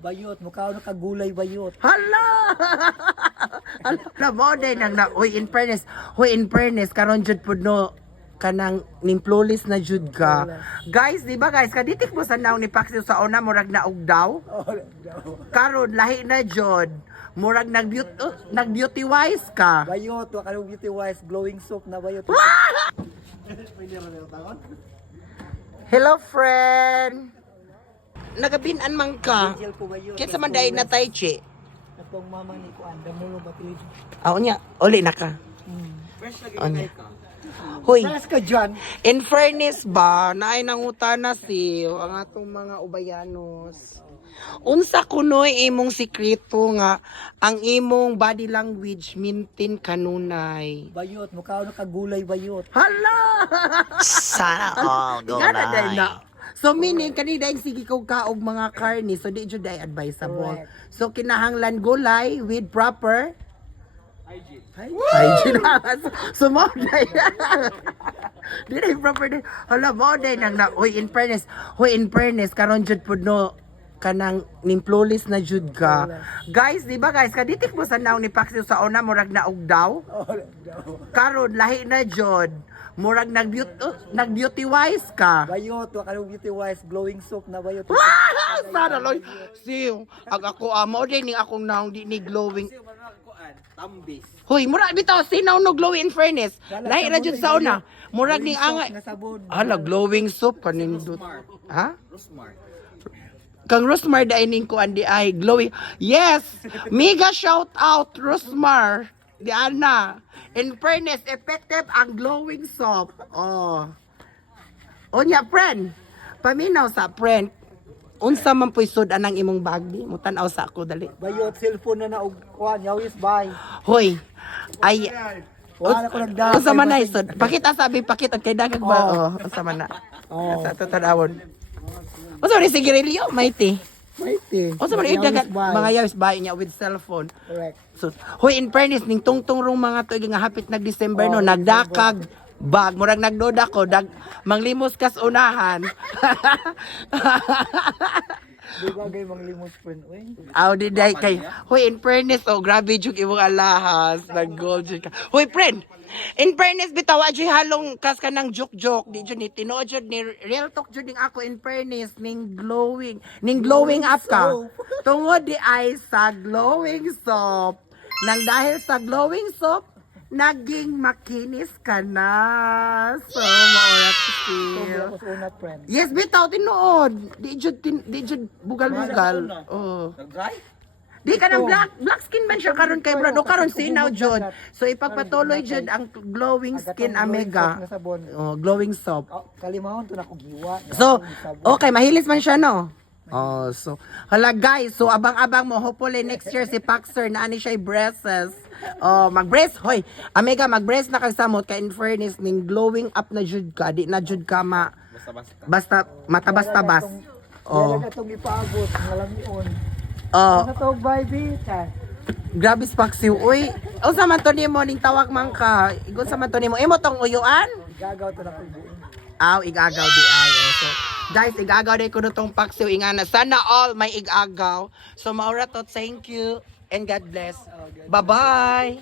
Bayot, mukha na kagulay bayot. Hala! Hala mo day nang na in fairness karon jud pud no kanang nimplulis na jud ka. Guys, di ba guys, kaditik mo sa naong ni Paxio sa una murag naog daw. Karon lahi na jud. Murag nag-beauty wise ka. Bayot, wa kanang beauty wise, glowing soap na bayot. Hello friend. Nagabinan man ka. Angel ko bayot. Kinsa man day na tai chi? Atong mama ni ko anda mo ba tilid. Aw nya, uli na ka. Fresh lagi Anya. Hoy, Fresh ka dyan. in fairness ba, naay nangutana si ang atong mga ubayanos. Unsa kunoy imong sikreto nga ang imong body language maintain kanunay? Bayot, mukha na kagulay bayot. Hala! Sana all Gana day gulay. na. So meaning kanina yung sige ko kaog mga karni, so di jud ay advisable. Correct. So kinahanglan gulay with proper hygiene. So mo day. Di na yung proper day. Hala mo day nang na in fairness karon jud pud no kanang nimplulis na jud ka. Guys, di ba guys, kaditik mo sa naong ni Paxio sa una murag naog daw. Karon lahi na jud. Murag nag-beauty wise ka. Bayot, wa kanang beauty wise, glowing soap na bayot. Sana loy. Siyo, ako amo din ni akong naong di ni glowing. Tambis. Hoy, murag bitaw sinaw no glow in fairness. Lahi ra jud sa una. Murag ning angay. Nga sabon. Hala, glowing soap kanindot. Ha? Rosmar. Kang Rosmar dining ko andi ay glowing. Yes. Mega shout out Rosmar. Di ana. In fairness, effective ang glowing soap. Oh. Onya friend. Paminaw sa friend. Unsa man puy sud anang imong bagdi? Mutan-aw sa ako dali. Bayot, cellphone na naog kuan, yawis bay. Hoy. Ay Wala ko nagdahon. unsa man na isod? Pakita sabi pakita kay dagag ba? Oh, unsa man na? Oh. Sa tutadawon. Unsa man ni sigarilyo? Mighty. Mighty. Unsa man idagat mga yawis bahay niya with cellphone. Correct. So, hoy in fairness ning tungtong rong mga tuig nga hapit nag December no nagdakag bag murag nagdoda ko manglimos kas unahan. Di ba gay mang limos friend? Uy. Aw di day kay hoy in fairness oh grabe jud imong alahas nag gold jud ka. Hoy friend, in fairness bitaw adyo halong kas kanang joke di jud ni tinuod jud ni real talk jud ning ako in fairness ning glowing up ka. Tungod di ay sa glowing soap. Nang dahil sa glowing soap, naging makinis ka na. So, maurat Sobrang feel. ako sa una friend. Yes, bitaw, tinuod. Di jud bugal-bugal. Oh. Nag-dry? Di ka ng black skin man siya karon kay Brad. O karon sinaw jud. So ipagpatuloy jud ang glowing skin Omega. Oh, glowing soap. Oh, kalimahon to na ko giwa. So, okay, mahilis man siya no. Oh, so hala guys, so abang-abang mo hopefully next year si Paxer na ani siya braces. Oh, mag-brace hoy. Omega mag-brace na kag samot kay in fairness ning glowing up na jud ka, di na jud ka basta matabas-tabas. Oh. Oh. Kaya itong ipaabot, ngalamion. Oh, Sa tog baby, ta. grabe Paxi. Uy, unsa man to nimo ning tawag man ka? Igon sa man to nimo? Imo tong uyuan? Gagaw to na ko buo. Aw, igagaw di ay. So, guys, igagaw di ko nitong Paxi ingana. Sana all may igagaw. So, maura to, thank you and God bless. Bye-bye.